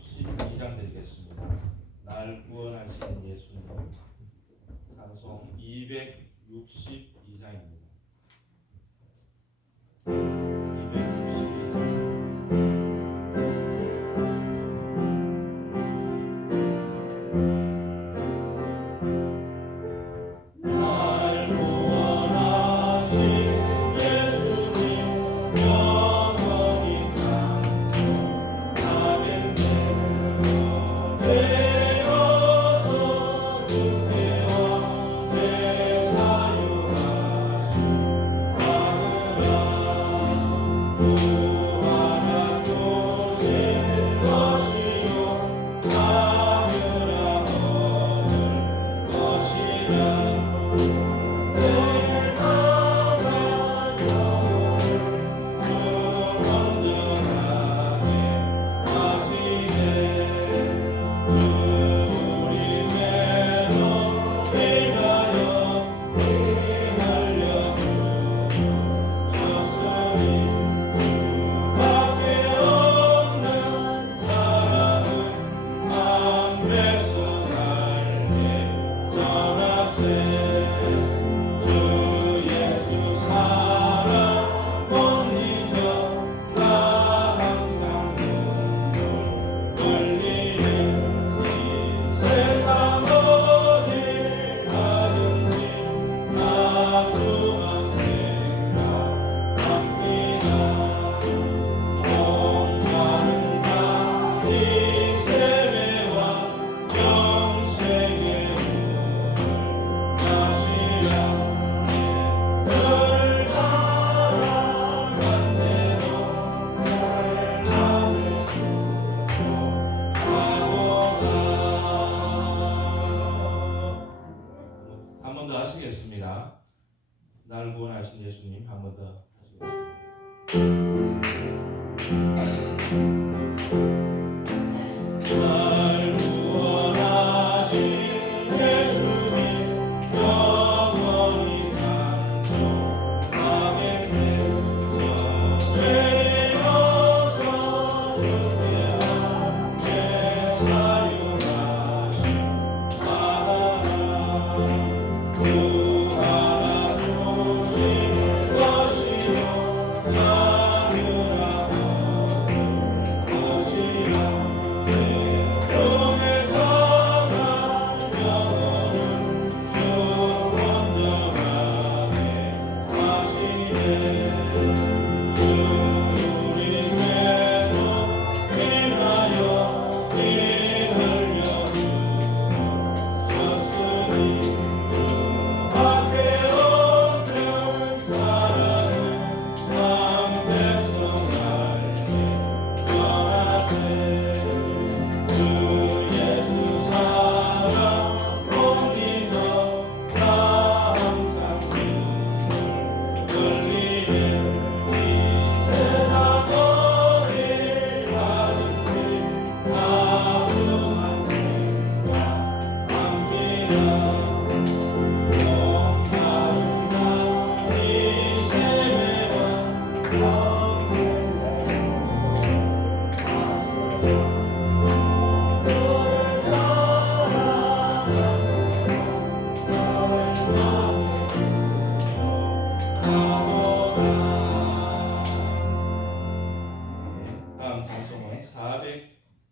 462장 드리겠습니다. 날 구원하신 예수님. 찬송 262장입니다.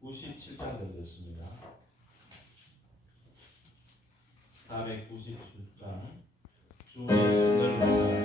497장 드리겠습니다. 497장 주의 손을 내사 주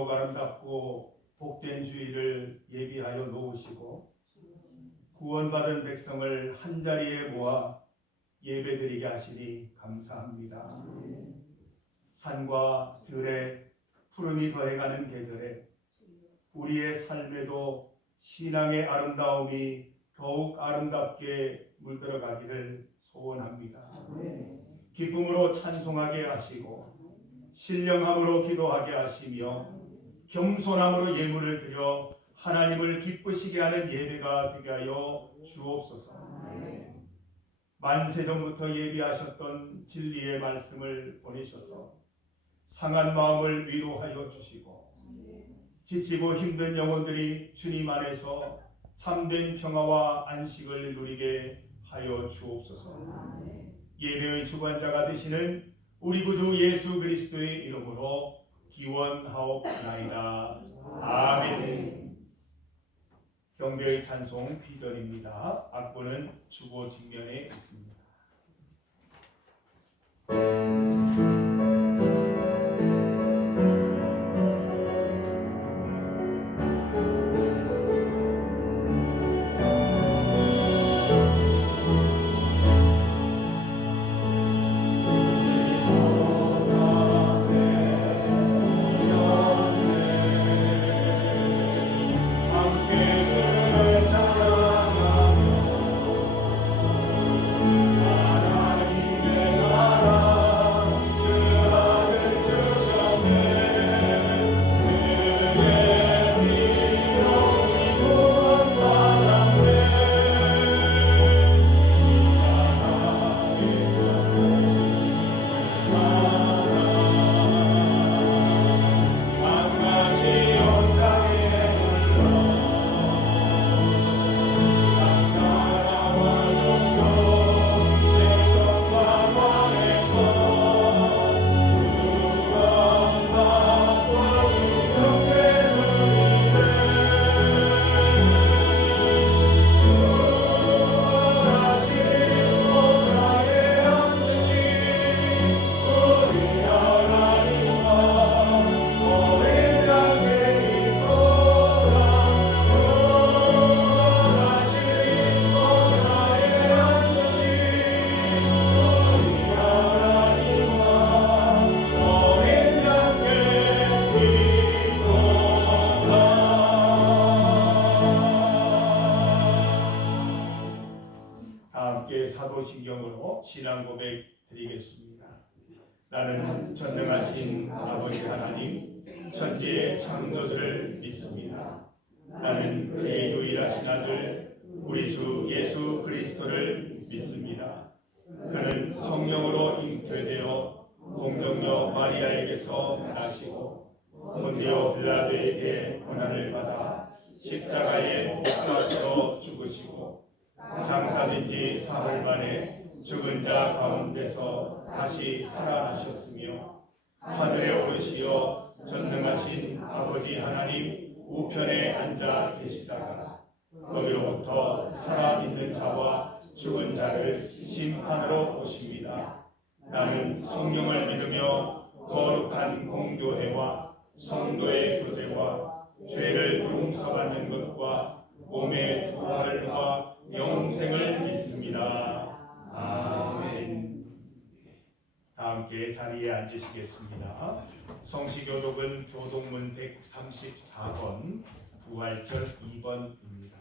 그토록 아름답고 복된 주일을 예비하여 놓으시고 구원받은 백성을 한자리에 모아 예배드리게 하시니 감사합니다. 산과 들에 푸름이 더해가는 계절에 우리의 삶에도 신앙의 아름다움이 더욱 아름답게 물들어가기를 소원합니다. 기쁨으로 찬송하게 하시고 신령함으로 기도하게 하시며 겸손함으로 예물을 드려 하나님을 기쁘시게 하는 예배가 되게 하여 주옵소서. 만세전부터 예비하셨던 진리의 말씀을 보내셔서 상한 마음을 위로하여 주시고 지치고 힘든 영혼들이 주님 안에서 참된 평화와 안식을 누리게 하여 주옵소서. 예배의 주관자가 되시는 우리 구주 예수 그리스도의 이름으로 기원하옵나이다. 아멘. 경배의 찬송 비전입니다. 악보는 주보 뒷면에 있습니다. 사도신경으로 신앙 고백 드리겠습니다. 나는 전능하신 아버지 하나님 천지의 창조주를 믿습니다. 나는 그의 유일하신 아들 우리 주 예수 그리스도를 믿습니다. 그는 성령으로 잉태되어 동정녀 마리아에게서 나시고 본디오 빌라도에게 고난을 받아 십자가에 못 박혀 죽으시고 장사된 지 사흘 만에 죽은 자 가운데서 다시 살아나셨으며 하늘에 오르시어 전능하신 아버지 하나님 우편에 앉아 계시다가 거기로부터 살아있는 자와 죽은 자를 심판으로 오십니다. 나는 성령을 믿으며 거룩한 공교회와 성도의 교제와 죄를 용서받는 것과 몸의 부활과 영생을 믿습니다. 아멘. 다 함께 자리에 앉으시겠습니다. 성시교독은 교독문 134번, 부활절 2번입니다.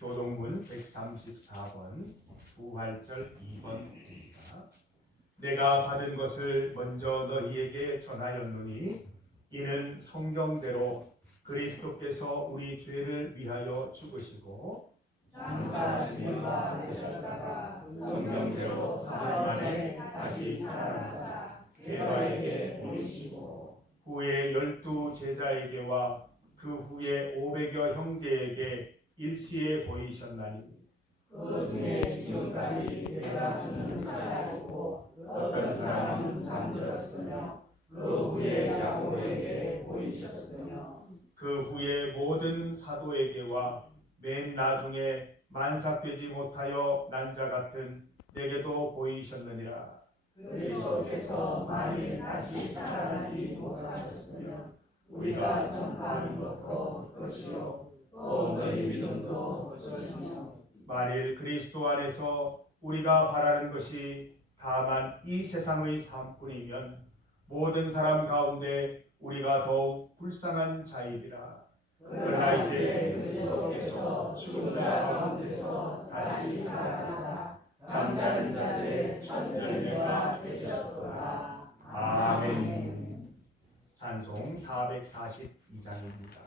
교독문 134번, 부활절 2번입니다. 내가 받은 것을 먼저 너희에게 전하였노니 이는 성경대로 그리스도께서 우리 죄를 위하여 죽으시고 장사하신 바 되셨다가 성경대로 사흘 만에 다시 살아나사 게바에게 보이시고 후에 12 제자에게와 그 후에 500여 형제에게 일시에 보이셨나니 그 중에 지금까지 대다수는 살아있고 어떤 사람은 잠들었으며 그 후에 야고보에게 보이셨으며 그 후에 모든 사도에게와 맨 나중에 만삭되지 못하여 난 자 같은 내게도 보이셨느니라. 그리스도께서 만일 다시 살아나지 못하셨으면 우리가 전파하는 것도 헛것이요 또 너희 믿음도 헛것이며 만일 그리스도 안에서 우리가 바라는 것이 다만 이 세상의 삶뿐이면 모든 사람 가운데 우리가 더욱 불쌍한 자이리라. 그러나 이제 그리스도께서 죽은 자 가운데서 다시 살아나사 잠자는 자들의 첫 열매가 되셨도다. 아멘. 찬송 442장입니다.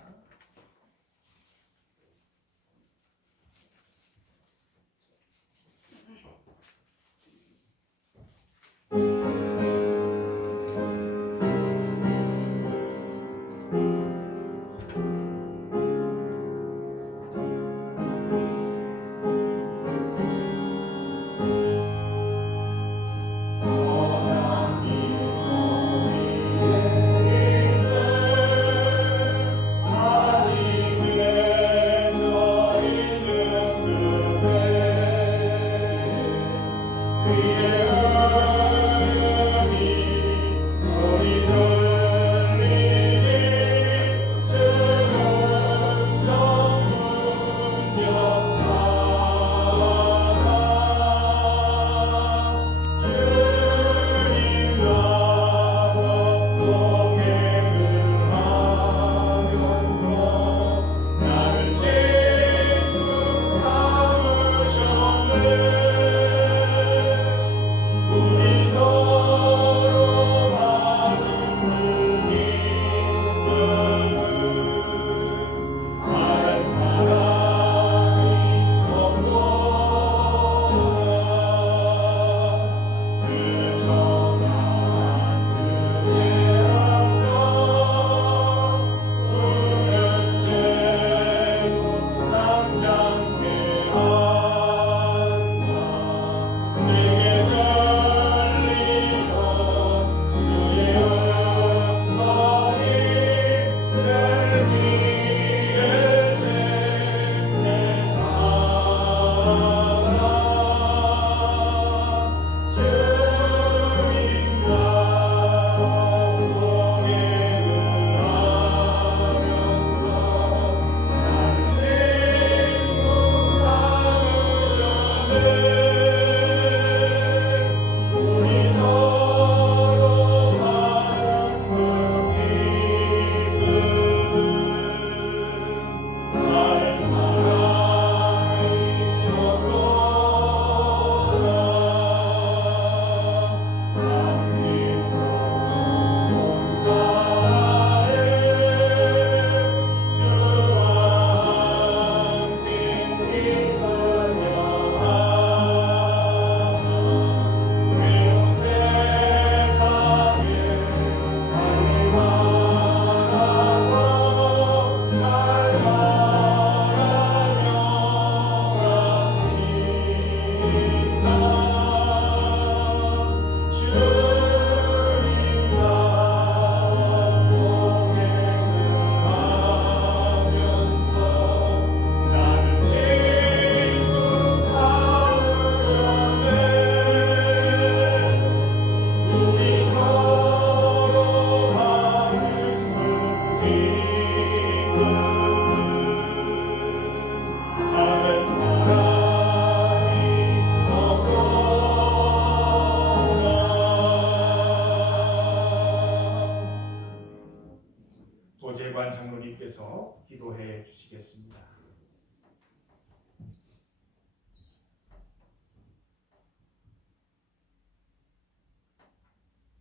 도재관 장로님께서 기도해 주시겠습니다.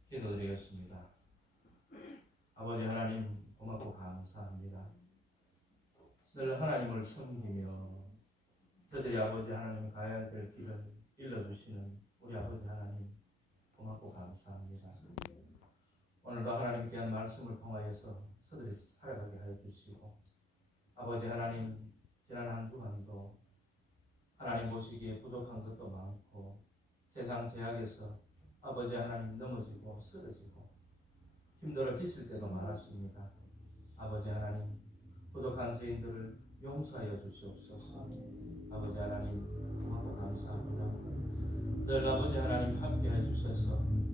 기도드리겠습니다. 아버지 하나님 고맙고 감사합니다. 늘 하나님을 섬기며 저들이 아버지 하나님 가야 될 길을 일러주시는 우리 아버지 하나님 고맙고 감사합니다. 오늘도 하나님 귀한 말씀을 통하여서 저들이 살아가게 하여 주시고 아버지 하나님 지난 한 주간도 하나님 보시기에 부족한 것도 많고 세상 제약에서 아버지 하나님 넘어지고 쓰러지고 힘들어 지칠 때도 많았습니다. 아버지 하나님 부족한 죄인들을 용서하여 주시옵소서. 아버지 하나님 고맙고 감사합니다. 늘 아버지 하나님 함께 해주셔서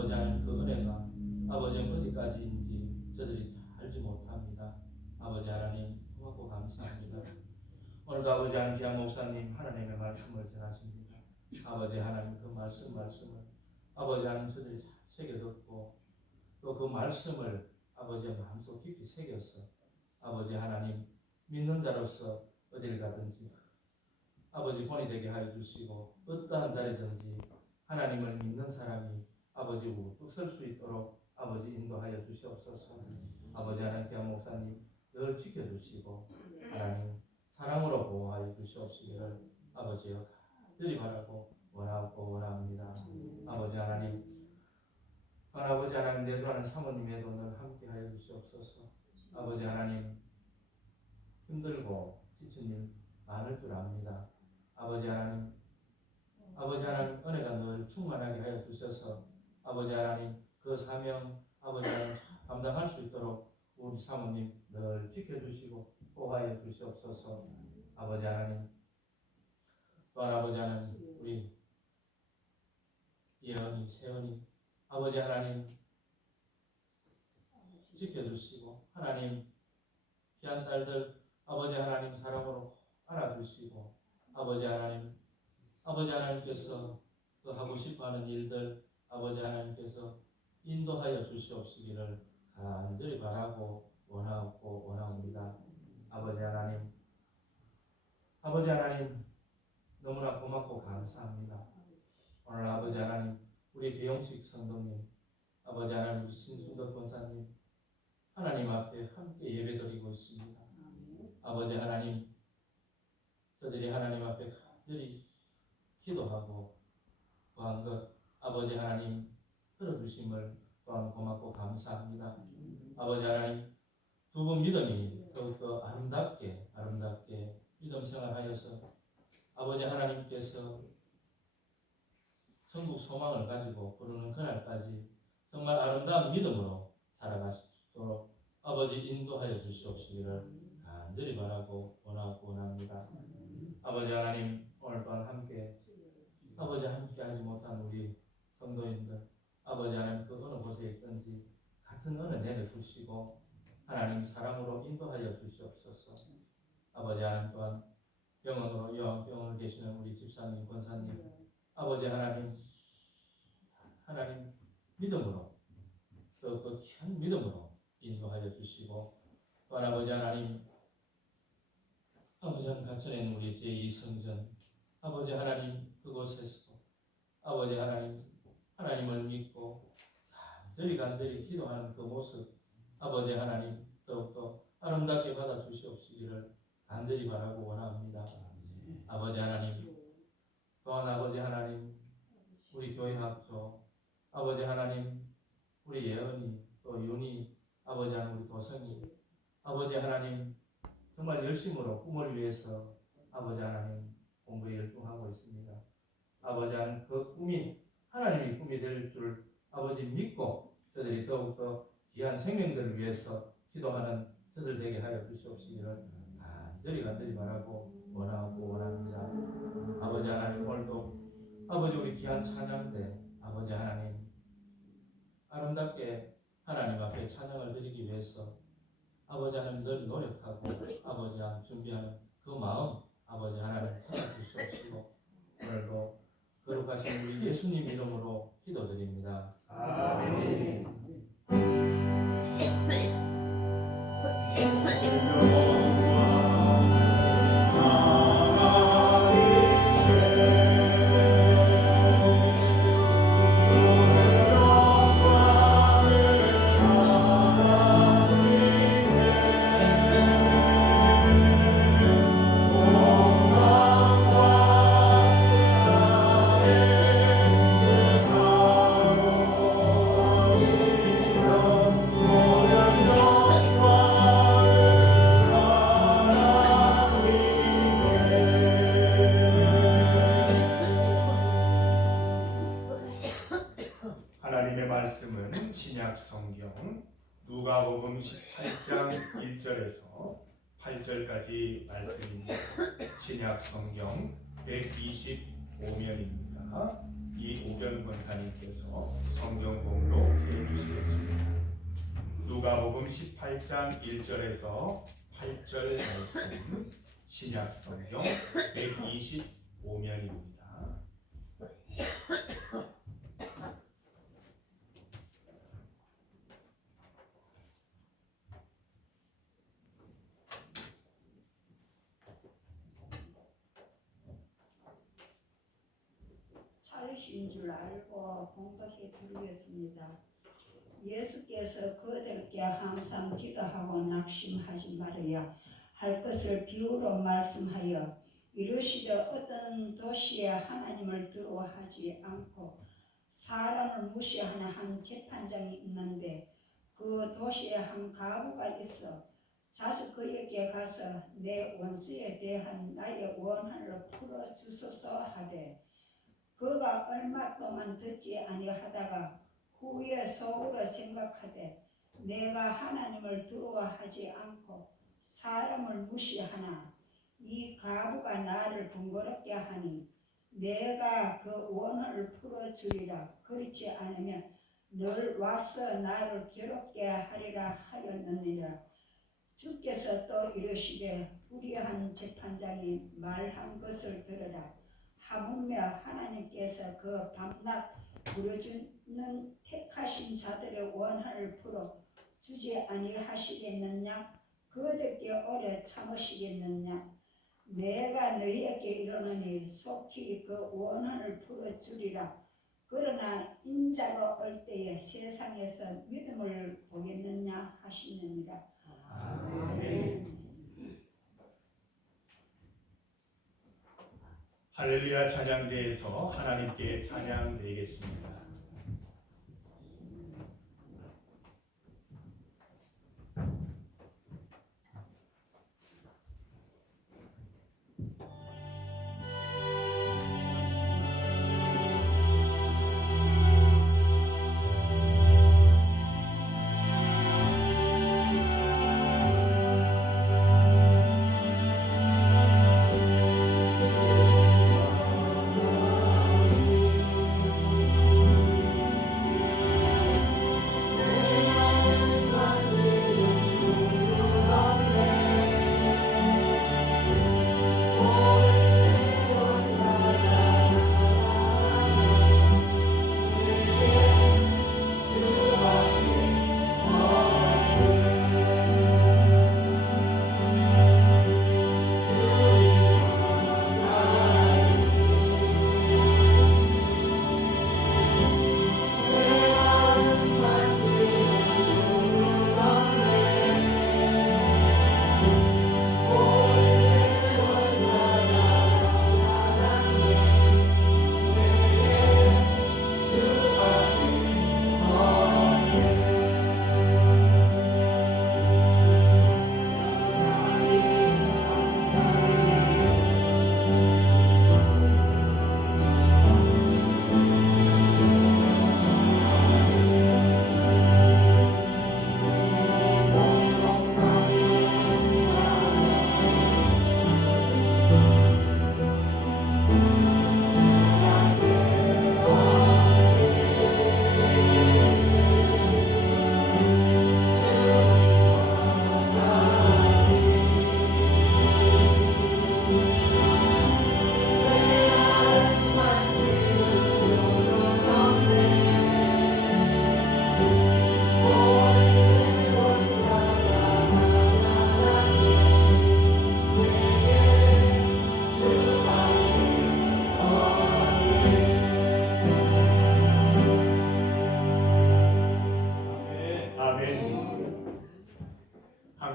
아버지 하나님 그 은혜가 아버지 어디까지인지 저들이 다 알지 못합니다. 아버지 하나님 고맙고 감사합니다. 오늘도 아버지 하나님 귀한 목사님 하나님의 말씀을 전하십니다. 아버지 하나님 그 말씀을 아버지 하나님 저들이 잘 새겨 듣고 또 그 말씀을 아버지의 마음속 깊이 새겨서 아버지 하나님 믿는 자로서 어딜 가든지 아버지 본이 되게 하여 주시고 어떠한 자리든지 하나님을 믿는 사람이 아버지 우뚝 설 수 있도록 아버지 인도하여 주시옵소서. 아버지 하나님 귀한 목사님 늘 지켜주시고 하나님 사랑으로 보호하여 주시옵시기를 아버지여 간절히 바라고 원하고 원합니다. 아버지 하나님 아버지 하나님 내주하는 사모님에도 늘 함께하여 주시옵소서. 아버지 하나님 힘들고 지친 일 많을 줄 압니다. 아버지 하나님 은혜가 늘 충만하게 하여 주셔서 아버지 하나님 그 사명 아버지 하나님 감당할 수 있도록 우리 사모님 늘 지켜주시고 보호하여 주시옵소서. 아버지 하나님 또한 아버지 하나님 우리 예언이 세언이 아버지 하나님 지켜주시고 하나님 귀한 딸들 아버지 하나님 사랑으로 안아주시고 아버지 하나님께서 그 하고 싶어하는 일들 아버지 하나님께서 인도하여 주시옵시기를 간절히 바라고 원하고 원합니다. 아버지 하나님 너무나 고맙고 감사합니다. 오늘 아버지 하나님 우리 배용식 성도님 아버지 하나님 우리 신순덕 권사님 하나님 앞에 함께 예배드리고 있습니다. 아버지 하나님 저들이 하나님 앞에 간절히 기도하고 구한 것 아버지 하나님 들어주심을 또한 고맙고 감사합니다. 아버지 하나님 두 분 믿음이 더욱더 아름답게 믿음 생활하여서 아버지 하나님께서 천국 소망을 가지고 부르는 그날까지 정말 아름다운 믿음으로 살아가실 수 있도록 아버지 인도하여 주시옵시기를 간절히 바라고 원합니다. 아버지 하나님 오늘 또한 함께 하지 못한 우리 성도님들 아버지 하나님 그 어느 곳에 있든지 같은 은혜 내려주시고 하나님 사랑으로 인도하여 주시옵소서. 아버지 하나님 또한 병원으로 요양병원을 계시는 우리 집사님 권사님 아버지 하나님 믿음으로 또 귀한 믿음으로 인도하여 주시고 또한 아버지 하나님 가천에 있는 우리 제2성전 아버지 하나님 그곳에서 아버지 하나님을 믿고 간절히 기도하는 그 모습 아버지 하나님 더욱더 아름답게 받아 주시옵시기를 간절히 바라고 원합니다. 아버지 하나님 또한 아버지 하나님 우리 교회 학조 아버지 하나님 우리 예언이 또 윤이 아버지 하나님 우리 도성이 아버지 하나님 정말 열심으로 꿈을 위해서 아버지 하나님 공부에 열중하고 있습니다. 아버지 하나님 그 꿈이 하나님의 꿈이 될 줄 아버지 믿고 저들이 더욱더 귀한 생명들을 위해서 기도하는 저들 되게 하여 주시옵시기를 간절히 바라고 원합니다. 아버지 하나님 오늘도 아버지 우리 귀한 찬양대 아버지 하나님 아름답게 하나님 앞에 찬양을 드리기 위해서 아버지 하나님 늘 노력하고 아버지 하나님 준비하는 그 마음 아버지 하나님 주시옵시고 오늘도 거룩하신 우리 예수님 이름으로 기도드립니다. 아멘. 하나님의 말씀은 신약 성경 누가복음 18장 1절에서 8절까지 말씀입니다. 신약 성경 125면입니다. 이오변 권사님께서 성경 공독해 주시겠습니다. 누가복음 18장 1절에서 8절 말씀, 신약 성경 125면입니다. 차이신 줄 알고 봉독해 드리겠습니다. 예수께서 그들께 항상 기도하고 낙심하지 말아야 할 것을 비유로 말씀하여 이르시되 어떤 도시에 하나님을 두려워하지 않고 사람을 무시하는 한 재판장이 있는데 그 도시에 한 과부가 있어 자주 그에게 가서 내 원수에 대한 나의 원한을 풀어주소서 하되 그가 얼마 동안 듣지 아니하다가 후에 속으로 생각하되 내가 하나님을 두려워하지 않고 사람을 무시하나 이 과부가 나를 번거롭게 하니 내가 그 원한을 풀어주리라. 그렇지 않으면 늘 와서 나를 괴롭게 하리라 하였느니라. 주께서 또 이르시되 불의한 재판장이 말한 것을 들으라. 하물며 하나님께서 그 밤낮 부르짖는 택하신 자들의 원한을 풀어 주지 아니하시겠느냐? 그들께 오래 참으시겠느냐? 내가 너희에게 이르노니 속히 그 원한을 풀어 주리라. 그러나 인자가 올 때에 세상에서 믿음을 보겠느냐 하시느니라. 아멘. 할렐루야 찬양대에서 하나님께 찬양드리겠습니다.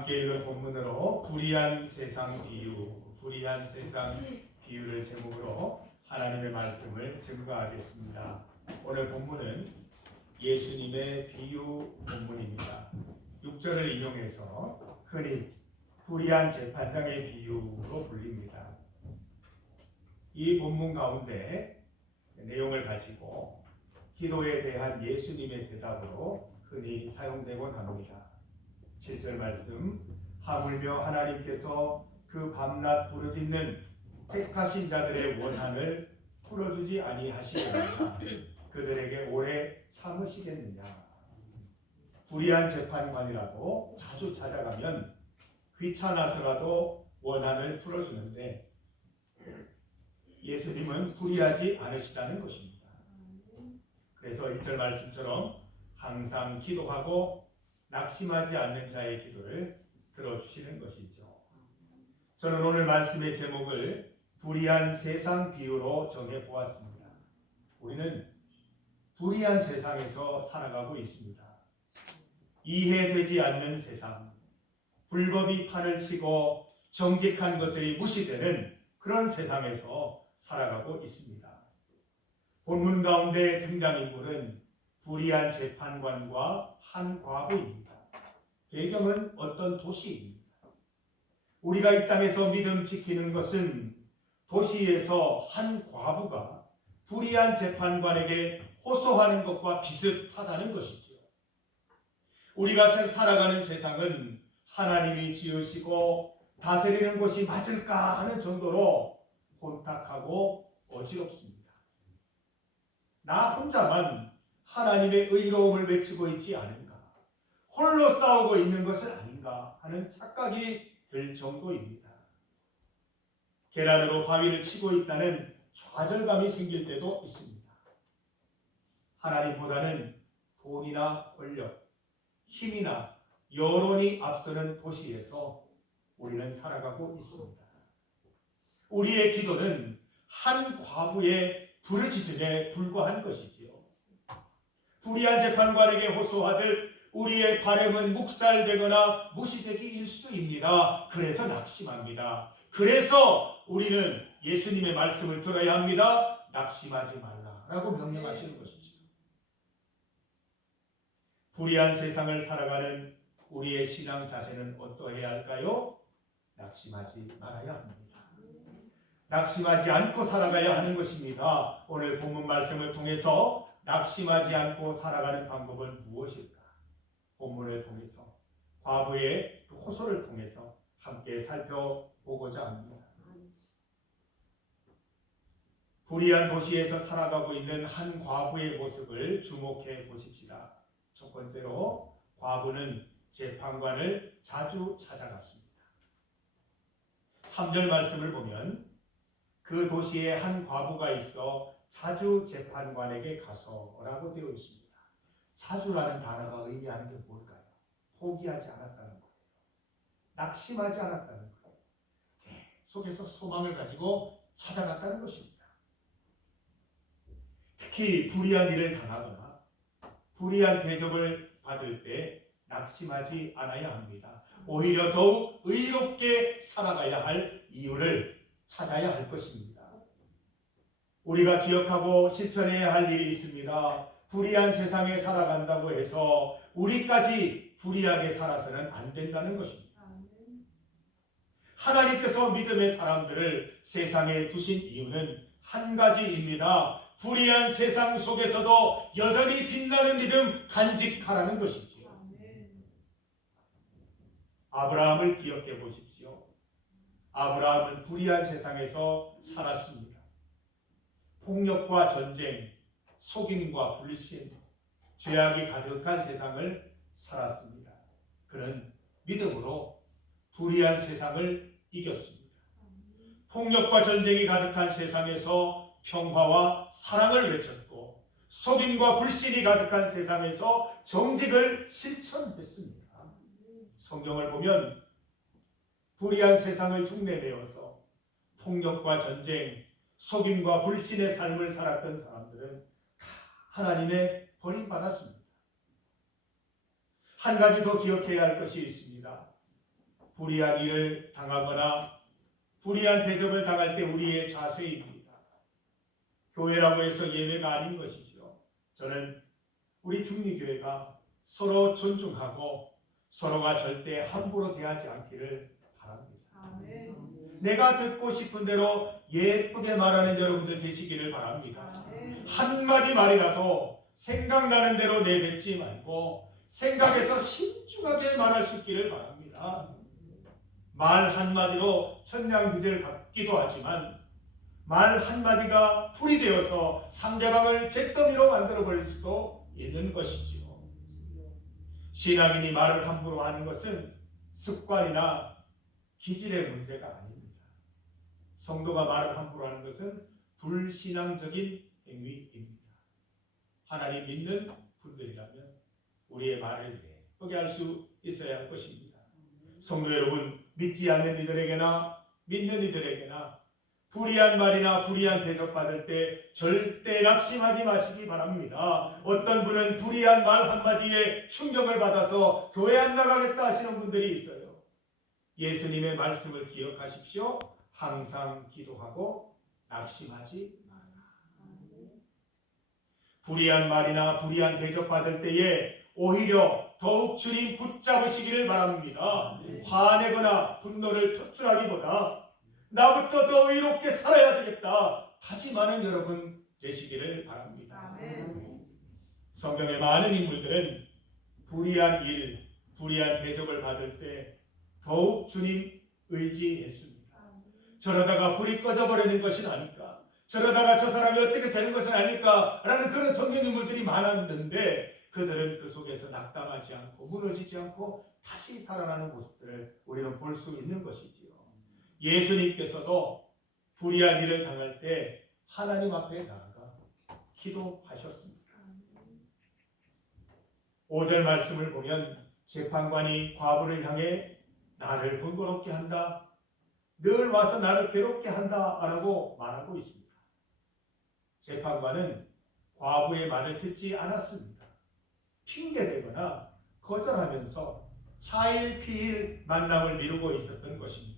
함께 읽은 본문으로 불의한 세상 비유를 제목으로 하나님의 말씀을 증거하겠습니다. 오늘 본문은 예수님의 비유 본문입니다. 6절을 인용해서 흔히 불의한 재판장의 비유로 불립니다. 이 본문 가운데 내용을 가지고 기도에 대한 예수님의 대답으로 흔히 사용되곤 합니다. 7절 말씀, 하물며 하나님께서 그 밤낮 부르짖는 택하신 자들의 원한을 풀어주지 아니하시겠느냐? 그들에게 오래 참으시겠느냐? 불의한 재판관이라도 자주 찾아가면 귀찮아서라도 원한을 풀어주는데 예수님은 불의하지 않으시다는 것입니다. 그래서 1절 말씀처럼 항상 기도하고 낙심하지 않는 자의 기도를 들어주시는 것이죠. 저는 오늘 말씀의 제목을 불의한 세상 비유로 정해보았습니다. 우리는 불의한 세상에서 살아가고 있습니다. 이해되지 않는 세상, 불법이 판을 치고 정직한 것들이 무시되는 그런 세상에서 살아가고 있습니다. 본문 가운데 등장인물은 불의한 재판관과 한 과부입니다. 배경은 어떤 도시입니다. 우리가 이 땅에서 믿음 지키는 것은 도시에서 한 과부가 불의한 재판관에게 호소하는 것과 비슷하다는 것이죠. 우리가 살아가는 세상은 하나님이 지으시고 다스리는 곳이 맞을까 하는 정도로 혼탁하고 어지럽습니다. 나 혼자만 하나님의 의로움을 외치고 있지 않은가, 홀로 싸우고 있는 것은 아닌가 하는 착각이 들 정도입니다. 계란으로 바위를 치고 있다는 좌절감이 생길 때도 있습니다. 하나님보다는 돈이나 권력, 힘이나 여론이 앞서는 도시에서 우리는 살아가고 있습니다. 우리의 기도는 한 과부의 부르짖음에 불과한 것이지요. 불의한 재판관에게 호소하듯 우리의 바램은 묵살되거나 무시되기 일쑤입니다. 그래서 낙심합니다. 그래서 우리는 예수님의 말씀을 들어야 합니다. 낙심하지 말라라고 명령하시는 것이죠. 불의한 세상을 살아가는 우리의 신앙 자세는 어떠해야 할까요? 낙심하지 말아야 합니다. 낙심하지 않고 살아가야 하는 것입니다. 오늘 본문 말씀을 통해서 낙심하지 않고 살아가는 방법은 무엇일까? 본문을 통해서 과부의 호소를 통해서 함께 살펴보고자 합니다. 불의한 도시에서 살아가고 있는 한 과부의 모습을 주목해 보십시다. 첫 번째로 과부는 재판관을 자주 찾아갔습니다. 3절 말씀을 보면 그 도시에 한 과부가 있어 자주 재판관에게 가서라고 되어 있습니다. 자주라는 단어가 의미하는 게 뭘까요? 포기하지 않았다는 거예요. 낙심하지 않았다는 거예요. 계속해서 소망을 가지고 찾아갔다는 것입니다. 특히 불의한 일을 당하거나 불의한 대접을 받을 때 낙심하지 않아야 합니다. 오히려 더욱 의롭게 살아가야 할 이유를 찾아야 할 것입니다. 우리가 기억하고 실천해야 할 일이 있습니다. 불의한 세상에 살아간다고 해서 우리까지 불의하게 살아서는 안 된다는 것입니다. 하나님께서 믿음의 사람들을 세상에 두신 이유는 한 가지입니다. 불의한 세상 속에서도 여전히 빛나는 믿음 간직하라는 것이지요. 아브라함을 기억해 보십시오. 아브라함은 불의한 세상에서 살았습니다. 폭력과 전쟁, 속임과 불신, 죄악이 가득한 세상을 살았습니다. 그는 믿음으로 불의한 세상을 이겼습니다. 폭력과 전쟁이 가득한 세상에서 평화와 사랑을 외쳤고 속임과 불신이 가득한 세상에서 정직을 실천했습니다. 성경을 보면 불의한 세상을 흉내내어서 폭력과 전쟁, 속임과 불신의 삶을 살았던 사람들은 다 하나님의 버림받았습니다. 한 가지 더 기억해야 할 것이 있습니다. 불의한 일을 당하거나 불의한 대접을 당할 때 우리의 자세입니다. 교회라고 해서 예배가 아닌 것이죠. 저는 우리 중리교회가 서로 존중하고 서로가 절대 함부로 대하지 않기를 바랍니다. 내가 듣고 싶은 대로 예쁘게 말하는 여러분들 되시기를 바랍니다. 한마디 말이라도 생각나는 대로 내뱉지 말고 생각해서 신중하게 말할 수 있기를 바랍니다. 말 한마디로 천냥빚을 갚기도 하지만 말 한마디가 불이 되어서 상대방을 잿더미로 만들어 버릴 수도 있는 것이지요. 신앙인이 말을 함부로 하는 것은 습관이나 기질의 문제가 아닙니다. 성도가 말을 함부로 하는 것은 불신앙적인 행위입니다. 하나님 믿는 분들이라면 우리의 말을 예쁘게 할 수 있어야 할 것입니다. 성도 여러분, 믿지 않는 이들에게나 믿는 이들에게나 불의한 말이나 불의한 대접 받을 때 절대 낙심하지 마시기 바랍니다. 어떤 분은 불의한 말 한마디에 충격을 받아서 교회 안 나가겠다 하시는 분들이 있어요. 예수님의 말씀을 기억하십시오. 항상 기도하고 낙심하지 마라. 불의한 말이나 불의한 대접 받을 때에 오히려 더욱 주님 붙잡으시기를 바랍니다. 화내거나 분노를 표출하기보다 나부터 더 의롭게 살아야 되겠다 다짐하는 여러분 되시기를 바랍니다. 성경의 많은 인물들은 불의한 일, 불의한 대접을 받을 때 더욱 주님 의지했습니다. 저러다가 불이 꺼져버리는 것이 아닐까, 저러다가 저 사람이 어떻게 되는 것은 아닐까라는 그런 성경 인물들이 많았는데 그들은 그 속에서 낙담하지 않고 무너지지 않고 다시 살아나는 모습들을 우리는 볼 수 있는 것이지요. 예수님께서도 불의한 일을 당할 때 하나님 앞에 나아가 기도하셨습니다. 5절 말씀을 보면 재판관이 과부를 향해 나를 번거롭게 한다, 늘 와서 나를 괴롭게 한다 라고 말하고 있습니다. 재판관은 과부의 말을 듣지 않았습니다. 핑계대거나 거절하면서 차일피일 만남을 미루고 있었던 것입니다.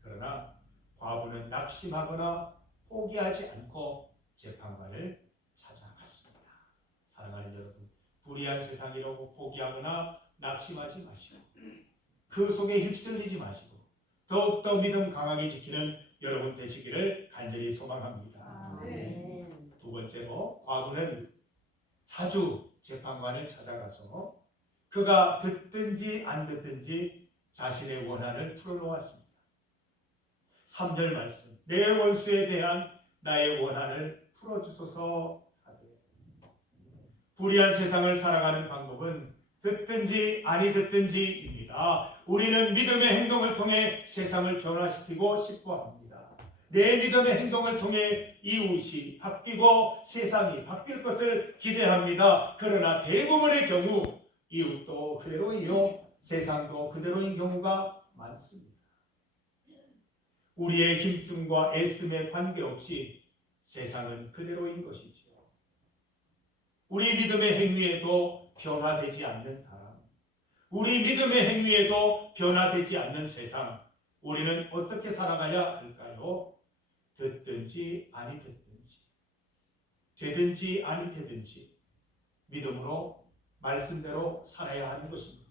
그러나 과부는 낙심하거나 포기하지 않고 재판관을 찾아갔습니다. 사랑하는 여러분, 불의한 세상이라고 포기하거나 낙심하지 마시고 그 속에 휩쓸리지 마시고 더욱더 믿음 강하게 지키는 여러분 되시기를 간절히 소망합니다. 두 번째로 과부는 자주 재판관을 찾아가서 그가 듣든지 안 듣든지 자신의 원한을 풀어놓았습니다. 3절 말씀, 내 원수에 대한 나의 원한을 풀어주소서 하되. 불의한 세상을 살아가는 방법은 듣든지 아니 듣든지입니다. 우리는 믿음의 행동을 통해 세상을 변화시키고 싶어 합니다. 내 믿음의 행동을 통해 이웃이 바뀌고 세상이 바뀔 것을 기대합니다. 그러나 대부분의 경우 이웃도 그대로이요 세상도 그대로인 경우가 많습니다. 우리의 힘씀과 애씀에 관계없이 세상은 그대로인 것이죠. 우리 믿음의 행위에도 변화되지 않는 사람, 우리 믿음의 행위에도 변화되지 않는 세상, 우리는 어떻게 살아가야 할까요? 듣든지 아니 듣든지, 되든지 아니 되든지 믿음으로 말씀대로 살아야 하는 것입니다.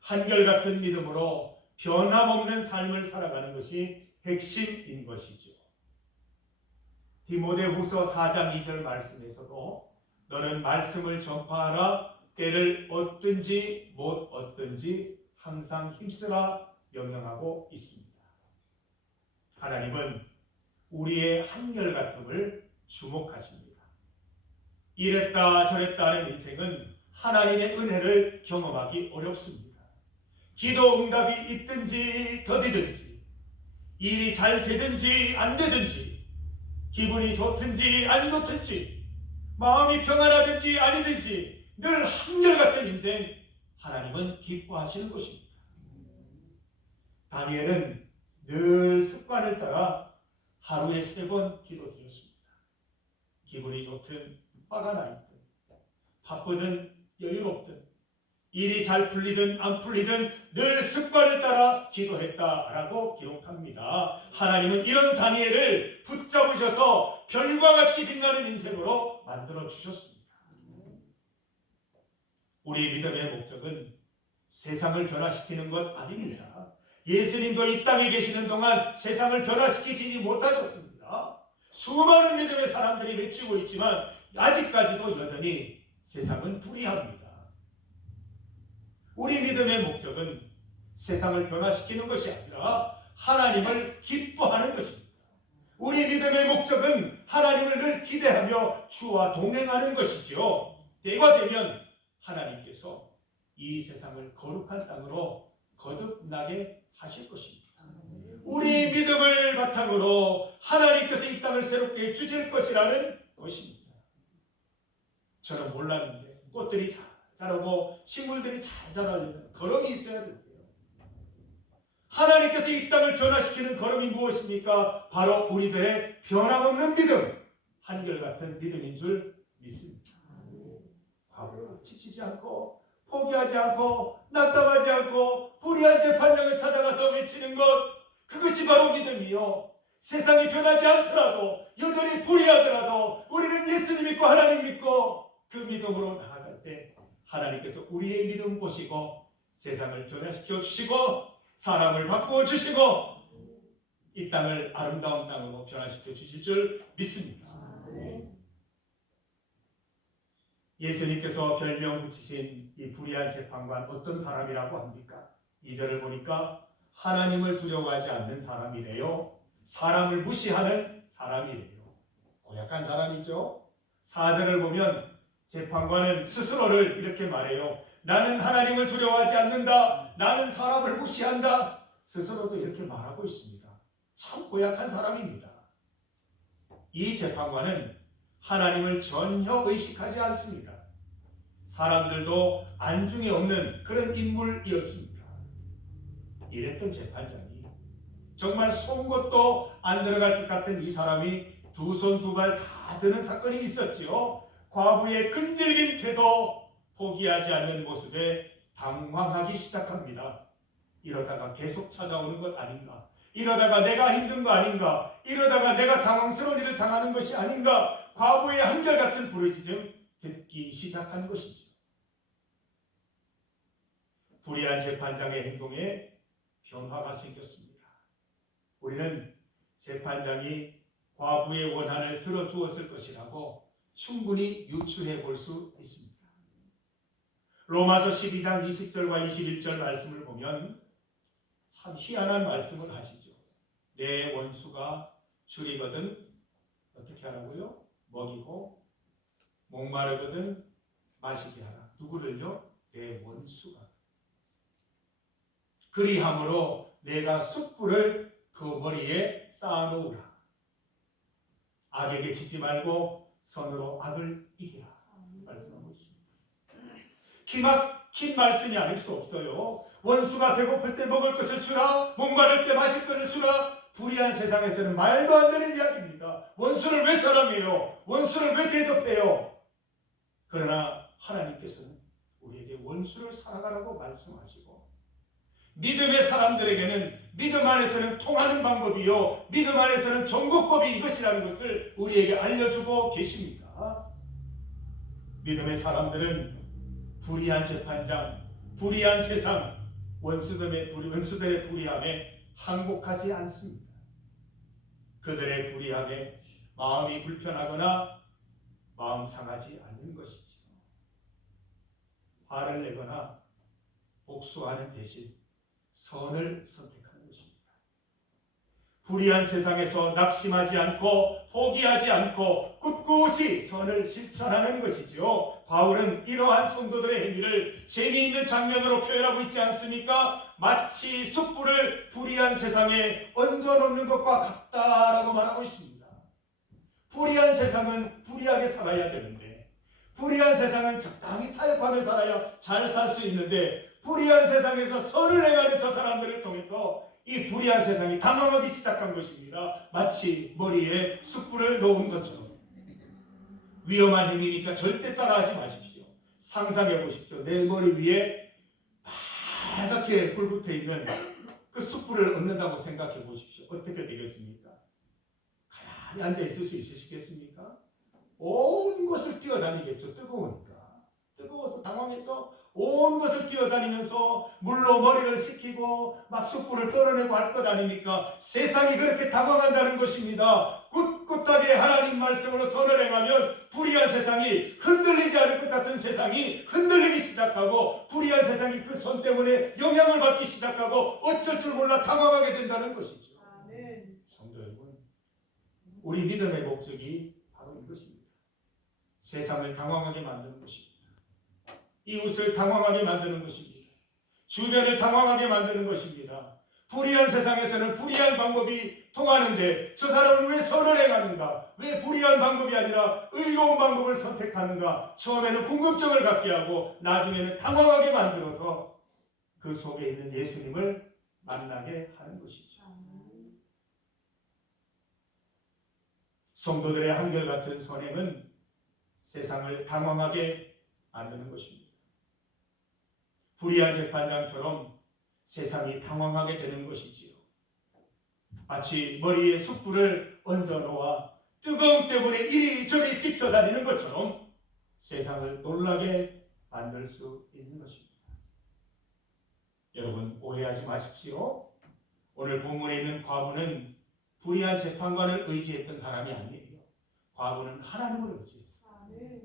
한결같은 믿음으로 변함없는 삶을 살아가는 것이 핵심인 것이죠. 디모데후서 4장 2절 말씀에서도 너는 말씀을 전파하라, 때를 얻든지 못 얻든지 항상 힘쓰라 명령하고 있습니다. 하나님은 우리의 한결같음을 주목하십니다. 이랬다 저랬다 하는 인생은 하나님의 은혜를 경험하기 어렵습니다. 기도 응답이 있든지 더디든지, 일이 잘 되든지 안 되든지, 기분이 좋든지 안 좋든지, 마음이 평안하든지 아니든지 늘 한결같은 인생, 하나님은 기뻐하시는 것입니다. 다니엘은 늘 습관을 따라 하루에 3번 기도드렸습니다. 기분이 좋든 화가 나 있든 바쁘든 여유롭든 일이 잘 풀리든 안 풀리든 늘 습관을 따라 기도했다라고 기록합니다. 하나님은 이런 다니엘을 붙잡으셔서 별과 같이 빛나는 인생으로 만들어 주셨습니다. 우리 믿음의 목적은 세상을 변화시키는 것 아닙니다. 예수님도 이 땅에 계시는 동안 세상을 변화시키지 못하셨습니다. 수많은 믿음의 사람들이 외치고 있지만 아직까지도 여전히 세상은 불의합니다. 우리 믿음의 목적은 세상을 변화시키는 것이 아니라 하나님을 기뻐하는 것입니다. 우리 믿음의 목적은 하나님을 늘 기대하며 주와 동행하는 것이지요. 때가 되면 하나님께서 이 세상을 거룩한 땅으로 거듭나게 하실 것입니다. 우리 믿음을 바탕으로 하나님께서 이 땅을 새롭게 주실 것이라는 것입니다. 저는 몰랐는데 꽃들이 잘 자라고 식물들이 잘 자라려면 걸음이 있어야 된대요. 하나님께서 이 땅을 변화시키는 걸음이 무엇입니까? 바로 우리들의 변함없는 믿음, 한결같은 믿음인 줄 믿습니다. 과거로 지치지 않고 포기하지 않고 낙담하지 않고 불의한 재판장을 찾아가서 외치는 것, 그것이 바로 믿음이요. 세상이 변하지 않더라도 여전히 불의하더라도 우리는 예수님 믿고 하나님 믿고 그 믿음으로 나아갈 때 하나님께서 우리의 믿음 보시고 세상을 변화시켜 주시고 사람을 바꾸어 주시고 이 땅을 아름다운 땅으로 변화시켜 주실 줄 믿습니다. 예수님께서 별명 붙이신 이 불의한 재판관 어떤 사람이라고 합니까? 2절을 보니까 하나님을 두려워하지 않는 사람이래요. 사람을 무시하는 사람이래요. 고약한 사람이죠. 4절을 보면 재판관은 스스로를 이렇게 말해요. 나는 하나님을 두려워하지 않는다. 나는 사람을 무시한다. 스스로도 이렇게 말하고 있습니다. 참 고약한 사람입니다. 이 재판관은 하나님을 전혀 의식하지 않습니다. 사람들도 안중에 없는 그런 인물이었습니다. 이랬던 재판장이 정말 송곳도 안 들어갈 것 같은 이 사람이 두 손 두 발 다 드는 사건이 있었지요. 과부의 끈질긴 태도, 포기하지 않는 모습에 당황하기 시작합니다. 이러다가 계속 찾아오는 것 아닌가? 이러다가 내가 힘든 거 아닌가? 이러다가 내가 당황스러운 일을 당하는 것이 아닌가? 과부의 한결같은 부르짖음 듣기 시작한 것이죠. 불의한 재판장의 행동에 변화가 생겼습니다. 우리는 재판장이 과부의 원한을 들어주었을 것이라고 충분히 유추해 볼 수 있습니다. 로마서 12장 20절과 21절 말씀을 보면 참 희한한 말씀을 하시죠. 내 원수가 줄이거든 어떻게 하라고요? 먹이고 목마르거든 마시게 하라. 누구를요? 내 원수가. 그리함으로 내가 숯불을 그 머리에 쌓아놓으라. 악에게 지지 말고 선으로 악을 이기라. 말씀하고 있습니다. 기막힌 말씀이 아닐 수 없어요. 원수가 배고플 때 먹을 것을 주라. 목마를 때 마실 것을 주라. 불의한 세상에서는 말도 안 되는 이야기입니다. 원수를 왜 사랑해요? 원수를 왜 대접해요? 그러나 하나님께서는 우리에게 원수를 사랑하라고 말씀하시고 믿음의 사람들에게는 믿음 안에서는 통하는 방법이요 믿음 안에서는 정복법이 이것이라는 것을 우리에게 알려주고 계십니다. 믿음의 사람들은 불의한 재판장, 불의한 세상, 원수들의 불의함에 항복하지 않습니다. 그들의 불의함에 마음이 불편하거나 마음 상하지 않는 것이죠. 화를 내거나 복수하는 대신 선을 선택하는 것입니다. 불의한 세상에서 낙심하지 않고 포기하지 않고 꿋꿋이 선을 실천하는 것이지요. 바울은 이러한 성도들의 행위를 재미있는 장면으로 표현하고 있지 않습니까? 마치 숯불을 불의한 세상에 얹어놓는 것과 같다라고 말하고 있습니다. 불의한 세상은 불의하게 살아야 되는데 불의한 세상은 적당히 타협하며 살아야 잘 살 수 있는데 불의한 세상에서 선을 행하는 저 사람들을 통해서 이 불의한 세상이 당황하기 시작한 것입니다. 마치 머리에 숯불을 놓은 것처럼. 위험한 힘이니까 절대 따라하지 마십시오. 상상해 보십시오. 내 머리 위에 빨갛게 불 붙어 있는 그 숯불을 얻는다고 생각해 보십시오. 어떻게 되겠습니까? 가만히 앉아 있을 수 있으시겠습니까? 온 곳을 뛰어다니겠죠. 뜨거우니까. 뜨거워서 당황해서 온 것을 뛰어다니면서 물로 머리를 식히고 막 숯불을 떨어내고 할 것 아닙니까? 세상이 그렇게 당황한다는 것입니다. 꿋꿋하게 하나님 말씀으로 선을 행하면 불의한 세상이 흔들리지 않을 것 같은 세상이 흔들리기 시작하고 불의한 세상이 그 선 때문에 영향을 받기 시작하고 어쩔 줄 몰라 당황하게 된다는 것이죠. 아멘. 성도 여러분, 우리 믿음의 목적이 바로 이것입니다. 세상을 당황하게 만드는 것입니다. 이웃을 당황하게 만드는 것입니다. 주변을 당황하게 만드는 것입니다. 불의한 세상에서는 불의한 방법이 통하는데 저 사람은 왜 선을 행하는가? 왜 불의한 방법이 아니라 의로운 방법을 선택하는가? 처음에는 궁금증을 갖게 하고 나중에는 당황하게 만들어서 그 속에 있는 예수님을 만나게 하는 것이죠. 성도들의 한결같은 선행은 세상을 당황하게 만드는 것입니다. 불의한 재판장처럼 세상이 당황하게 되는 것이지요. 마치 머리에 숯불을 얹어 놓아 뜨거움 때문에 이리저리 뛰쳐다니는 것처럼 세상을 놀라게 만들 수 있는 것입니다. 여러분, 오해하지 마십시오. 오늘 본문에 있는 과부는 불의한 재판관을 의지했던 사람이 아니에요. 과부는 하나님을 의지했어요.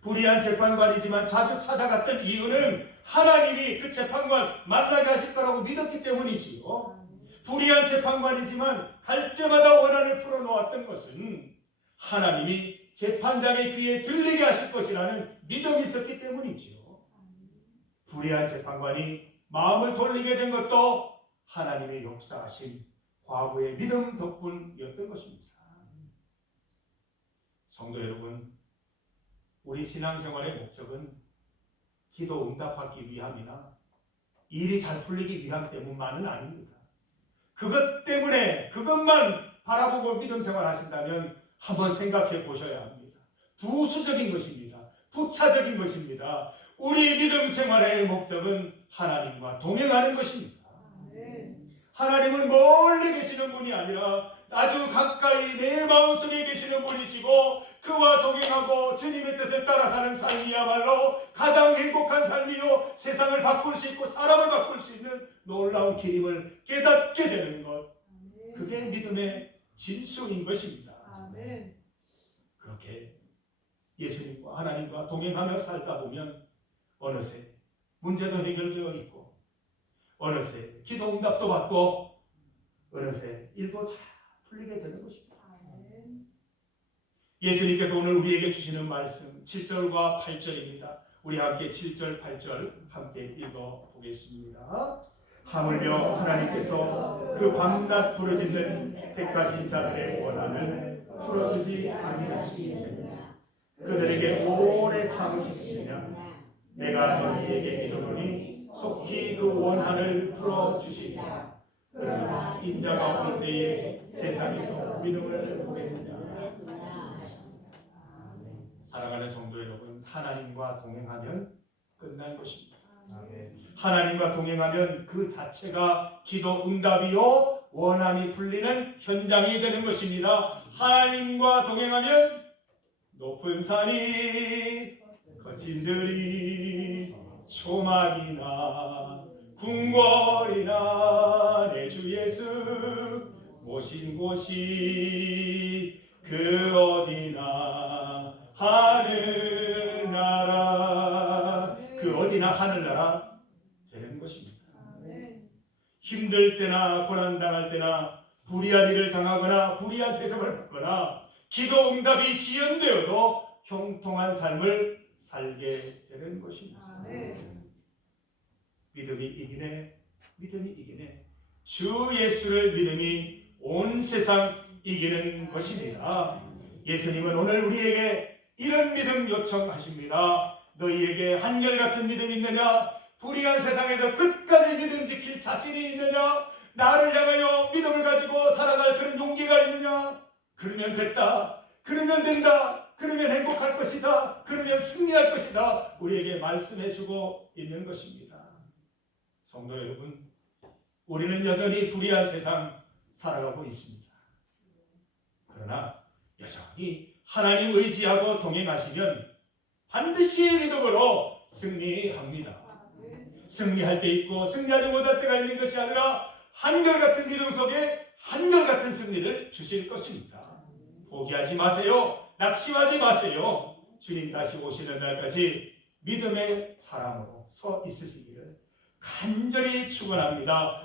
불의한 재판관이지만 자주 찾아갔던 이유는 하나님이 그 재판관 만나게 하실 거라고 믿었기 때문이지요. 불의한 재판관이지만 갈 때마다 원한을 풀어놓았던 것은 하나님이 재판장의 귀에 들리게 하실 것이라는 믿음이 있었기 때문이지요. 불의한 재판관이 마음을 돌리게 된 것도 하나님의 역사하신 과부의 믿음 덕분이었던 것입니다. 성도 여러분, 우리 신앙생활의 목적은 기도 응답받기 위함이나 일이 잘 풀리기 위함 때문만은 아닙니다. 그것 때문에 그것만 바라보고 믿음 생활 하신다면 한번 생각해 보셔야 합니다. 부수적인 것입니다. 부차적인 것입니다. 우리 믿음 생활의 목적은 하나님과 동행하는 것입니다. 하나님은 멀리 계시는 분이 아니라 아주 가까이 내 마음속에 계시는 분이시고 그와 동행하고 주님의 뜻을 따라 사는 삶이야말로 가장 행복한 삶이요 세상을 바꿀 수 있고 사람을 바꿀 수 있는 놀라운 길임을 깨닫게 되는 것, 그게 믿음의 진수인 것입니다. 그렇게 예수님과 하나님과 동행하며 살다 보면 어느새 문제도 해결되어 있고 어느새 기도 응답도 받고 어느새 일도 잘 풀리게 되는 것입니다. 예수님께서 오늘 우리에게 주시는 말씀 7절과 8절입니다. 우리 함께 7절, 8절 함께 읽어보겠습니다. 하물며 하나님께서 그 밤낮 부르짖는 택하신 자들의 원한을 풀어주지 아니하시느냐? 그들에게 오래 참으시느냐? 내가 너희에게 이르노니 속히 그 원한을 풀어주시리라. 그러나 인자가 올 때에 세상에서 믿음을 보겠느냐? 사랑하는 성도 여러분, 하나님과 동행하면 끝난 것입니다. 하나님과 동행하면 그 자체가 기도 응답이요 원한이 풀리는 현장이 되는 것입니다. 하나님과 동행하면 높은 산이 거친 들이 초막이나 궁궐이나 내 주 예수 모신 곳이 그 어디나 하늘나라, 그 어디나 하늘나라 되는 것입니다. 힘들 때나 고난당할 때나 불의한 일을 당하거나 불의한 대접을 받거나 기도 응답이 지연되어도 형통한 삶을 살게 되는 것입니다. 믿음이 이기네, 믿음이 이기네. 주 예수를 믿음이 온 세상 이기는 것입니다. 예수님은 오늘 우리에게 이런 믿음 요청하십니다. 너희에게 한결같은 믿음이 있느냐? 불의한 세상에서 끝까지 믿음 지킬 자신이 있느냐? 나를 향하여 믿음을 가지고 살아갈 그런 용기가 있느냐? 그러면 됐다. 그러면 된다. 그러면 행복할 것이다. 그러면 승리할 것이다. 우리에게 말씀해주고 있는 것입니다. 성도 여러분, 우리는 여전히 불의한 세상 살아가고 있습니다. 그러나 여전히 하나님 의지하고 동행하시면 반드시 믿음으로 승리합니다. 승리할 때 있고 승리하지 못할 때가 있는 것이 아니라 한결같은 믿음 속에 한결같은 승리를 주실 것입니다. 포기하지 마세요. 낙심하지 마세요. 주님 다시 오시는 날까지 믿음의 사람으로 서 있으시기를 간절히 축원합니다.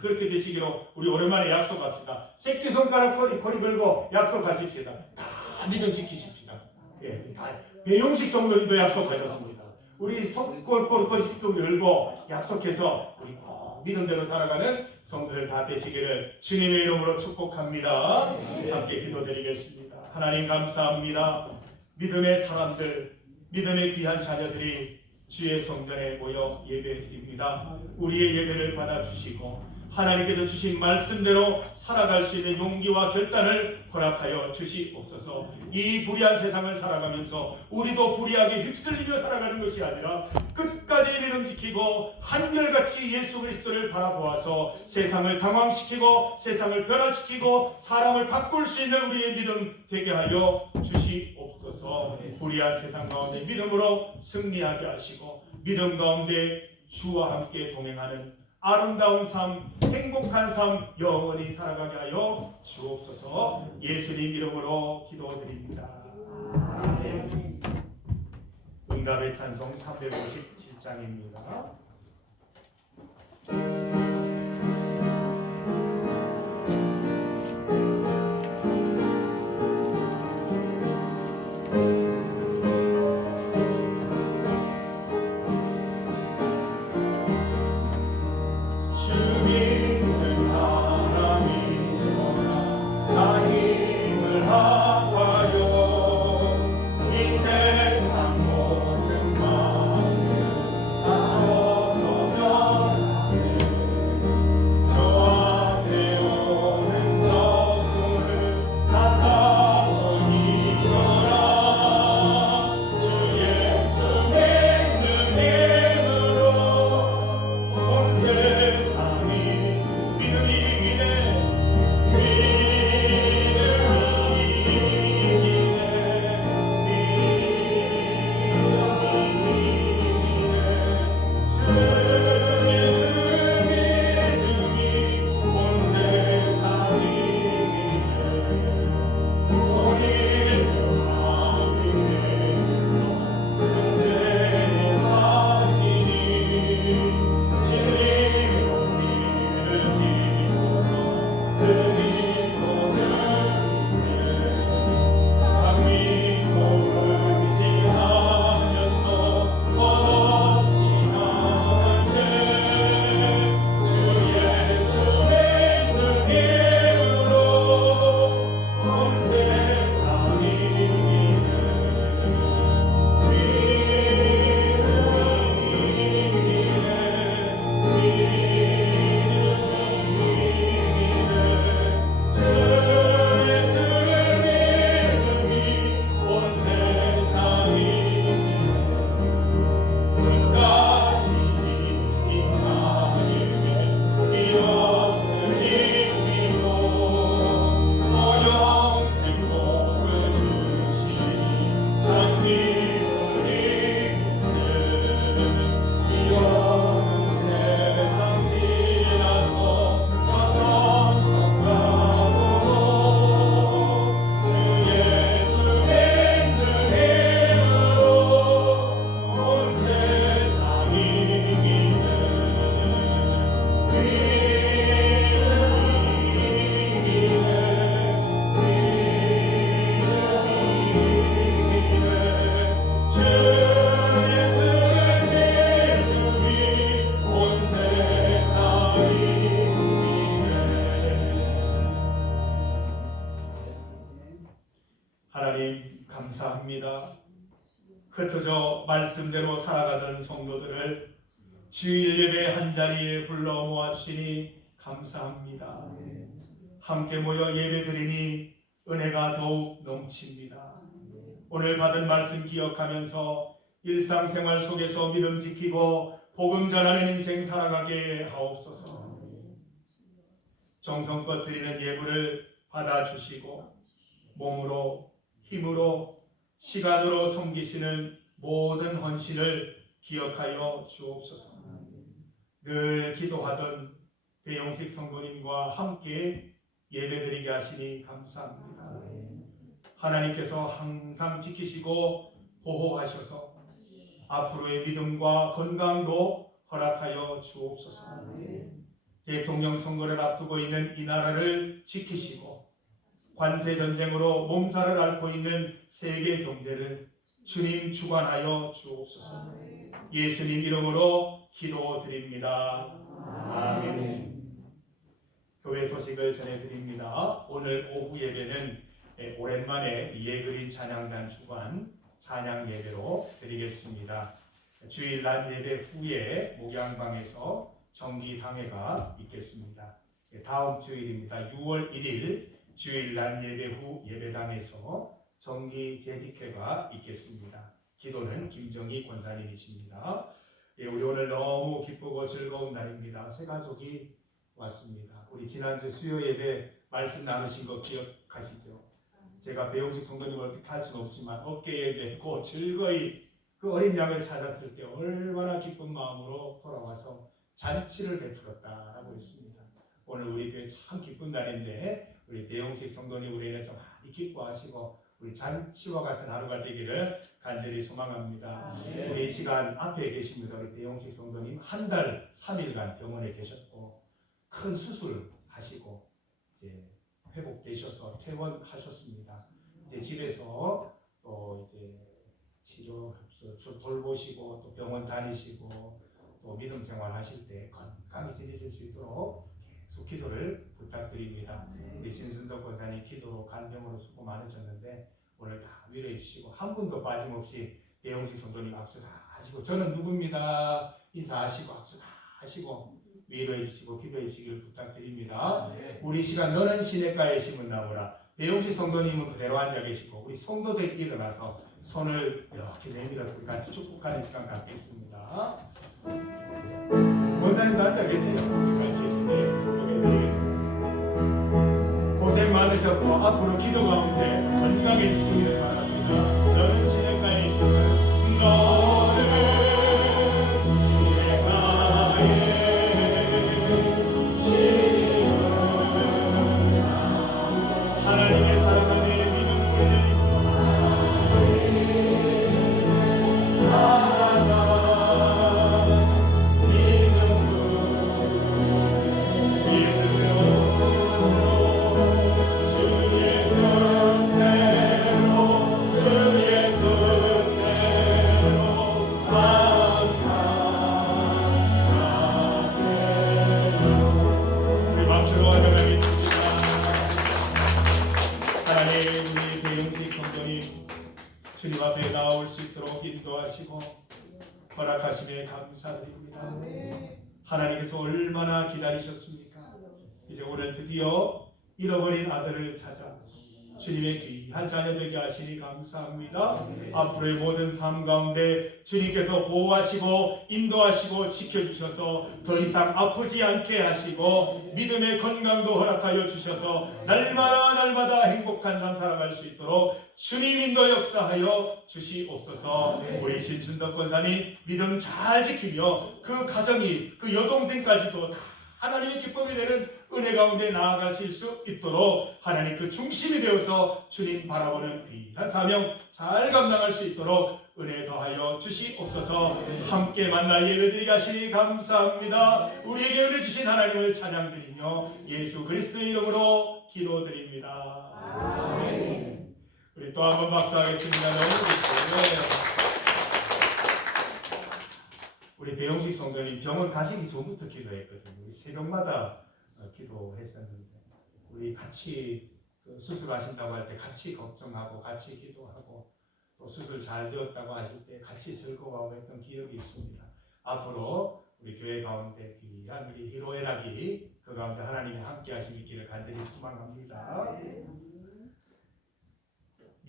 그렇게 되시기로 우리 오랜만에 약속합시다. 새끼손가락 소리 코리 걸고 약속하십시다. 다 믿음 지키십시다. 예, 다 배용식 성도님도 약속하셨습니다. 우리 손꼴꼴꼴 걸고 약속해서 우리 꼭 믿음대로 살아가는 성도들 다 되시기를 주님의 이름으로 축복합니다. 함께 기도드리겠습니다. 하나님 감사합니다. 믿음의 사람들, 믿음의 귀한 자녀들이 주의 성전에 모여 예배드립니다. 우리의 예배를 받아주시고 하나님께서 주신 말씀대로 살아갈 수 있는 용기와 결단을 허락하여 주시옵소서. 이 불의한 세상을 살아가면서 우리도 불의하게 휩쓸리며 살아가는 것이 아니라 끝까지 믿음 지키고 한결같이 예수 그리스도를 바라보아서 세상을 당황시키고 세상을 변화시키고 사람을 바꿀 수 있는 우리의 믿음 되게 하여 주시옵소서. 불의한 세상 가운데 믿음으로 승리하게 하시고 믿음 가운데 주와 함께 동행하는 아름다운 삶, 행복한 삶 영원히 살아가게 하여 주옵소서. 예수님 이름으로 기도드립니다. 아멘. 응답의 찬송 357장입니다. 하나님 감사합니다. 흩어져 말씀대로 살아가던 성도들을 주일 예배 한자리에 불러 모아주시니 감사합니다. 함께 모여 예배드리니 은혜가 더욱 넘칩니다. 오늘 받은 말씀 기억하면서 일상생활 속에서 믿음 지키고 복음 전하는 인생 살아가게 하옵소서. 정성껏 드리는 예물을 받아주시고 몸으로 힘으로 시간으로 섬기시는 모든 헌신을 기억하여 주옵소서. 늘 기도하던 배용식 성도님과 함께 예배드리게 하시니 감사합니다. 하나님께서 항상 지키시고 보호하셔서 앞으로의 믿음과 건강도 허락하여 주옵소서. 대통령 선거를 앞두고 있는 이 나라를 지키시고 관세 전쟁으로 몸살을 앓고 있는 세계 경제를 주님 주관하여 주옵소서. 예수님 이름으로 기도드립니다. 아멘. 교회 소식을 전해드립니다. 오늘 오후 예배는 오랜만에 예그린 찬양단 주관 찬양 예배로 드리겠습니다. 주일 낮 예배 후에 목양방에서 정기 당회가 있겠습니다. 다음 주일입니다. 6월 1일 주일 낮 예배 후 예배당에서 정기 재직회가 있겠습니다. 기도는 김정희 권사님이십니다. 우리 오늘 너무 기쁘고 즐거운 날입니다. 새 가족이 왔습니다. 우리 지난주 수요 예배 말씀 나누신 거 기억하시죠? 제가 배용식 성도님을 어떻게 할 수는 없지만 어깨에 메고 즐거이 그 어린 양을 찾았을 때 얼마나 기쁜 마음으로 돌아와서 잔치를 베풀었다라고 했습니다. 오늘 우리 교회 참 기쁜 날인데 우리 배용식 성도님 우리 인해서 많이 기뻐하시고 우리 잔치와 같은 하루가 되기를 간절히 소망합니다. 우리 이 시간 앞에 계십니다. 우리 배용식 성도님 한 달 3일간 병원에 계셨고 큰 수술하시고 이제 회복되셔서 퇴원하셨습니다. 이제 집에서 또 이제 치료 돌보시고 또 병원 다니시고 또 믿음 생활 하실 때 건강히 지내실 수 있도록 계속 기도를 부탁드립니다. 우리 신순덕 권사님 기도로 간병으로 수고 많으셨는데 오늘 다 위로해 주시고 한 분도 빠짐없이 배용식 성도님 악수 다 하시고 저는 누굽니다 인사하시고 악수 다 하시고 위로해 주시고 기도해 주시길 부탁드립니다. 우리 시간 너는 시냇가에 심은 나무라. 배용식 성도님은 그대로 앉아 계시고 우리 성도들 일어나서 손을 이렇게 내밀어서 우리 같이 축복하는 시간 갖겠습니다. 원사님도 앉아 계세요. 우리 같이 축복해 드리겠습니다. 고생 많으셨고 앞으로 기도 가운데 건강해지시기를 바랍니다. 너는 시냇가에 심은 너는 하나님의 사랑함에 믿음 부르는 사랑아 믿음 주의 뜻대로 주의 뜻대로 감사하세요. 우리 박수로 환영하겠습니다. 하나님 우리 배용식 성도님 주님 앞에 나올 수 있도록 인도하시고 허락하심에 감사드립니다. 하나님께서 얼마나 기다리셨습니까? 이제 오늘 드디어 잃어버린 아들을 찾아 주님의 귀한 자녀 되게 하시니 감사합니다. 앞으로의 모든 삶 가운데 주님께서 보호하시고 인도하시고 지켜주셔서 더 이상 아프지 않게 하시고 믿음의 건강도 허락하여 주셔서 날마다 행복한 삶 살아갈 수 있도록 주님 인도 역사하여 주시옵소서. 우리 신순덕 권사님 믿음 잘 지키며 그 가정이 그 여동생까지도 다 하나님의 기쁨이 되는 은혜 가운데 나아가실 수 있도록 하나님 그 중심이 되어서 주님 바라보는 귀한 사명 잘 감당할 수 있도록 은혜 더하여 주시옵소서. 함께 만나 예배드리게 하시니 감사합니다. 우리에게 은혜 주신 하나님을 찬양드리며 예수 그리스도의 이름으로 기도드립니다. 아멘. 우리 또 한 번 박수하겠습니다. 너무 기뻐요. 우리 배용식 성도님 병원 가시기 전부터 기도했거든요. 우리 새벽마다 기도했었는데 우리 같이 수술하신다고 할 때 같이 걱정하고 같이 기도하고 또 수술 잘 되었다고 하실 때 같이 즐거워하고 했던 기억이 있습니다. 앞으로 우리 교회 가운데 귀한 우리 희로애락이 그 가운데 하나님이 함께 하심이 있기를 간절히 소망합니다.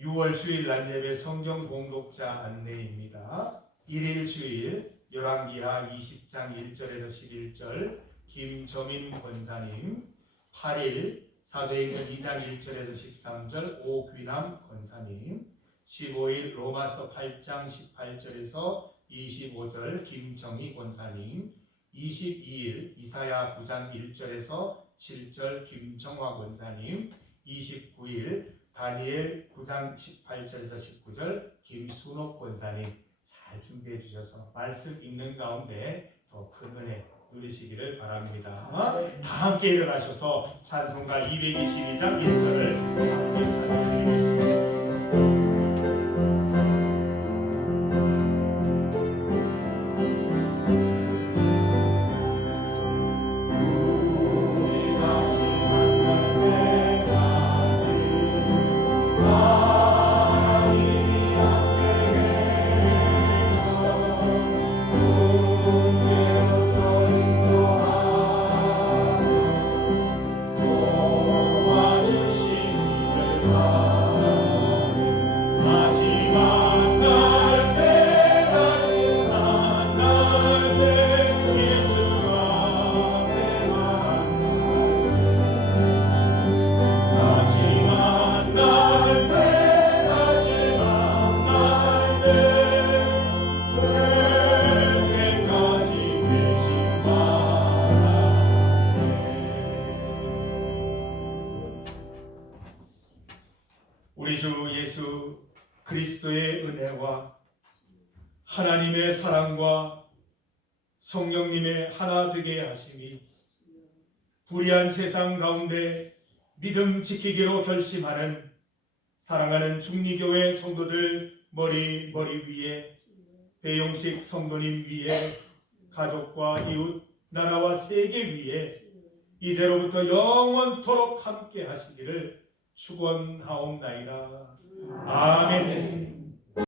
6월 주일 낮 예배 성경 공독자 안내입니다. 1일 주일 열왕기하 20장 1절에서 11절 김정인 권사님, 8일 사도행전 2장 1절에서 13절 오귀남 권사님, 15일 로마서 8장 18절에서 25절 김정희 권사님, 22일 이사야 9장 1절에서 7절 김정화 권사님, 29일 다니엘 9장 18절에서 19절 김순옥 권사님 잘 준비해 주셔서 말씀 읽는 가운데 더 큰 은혜 누리시기를 바랍니다. 다 함께 일어나셔서 찬송가 222장 1절을 함께 찬송드리겠습니다. 우리 주 예수 그리스도의 은혜와 하나님의 사랑과 성령님의 하나 되게 하심이 불의한 세상 가운데 믿음 지키기로 결심하는 사랑하는 중리교회 성도들 머리 위에 배용식 성도님 위에 가족과 이웃 나라와 세계 위에 이제로부터 영원토록 함께 하시기를 축원하옵나이다. 아멘.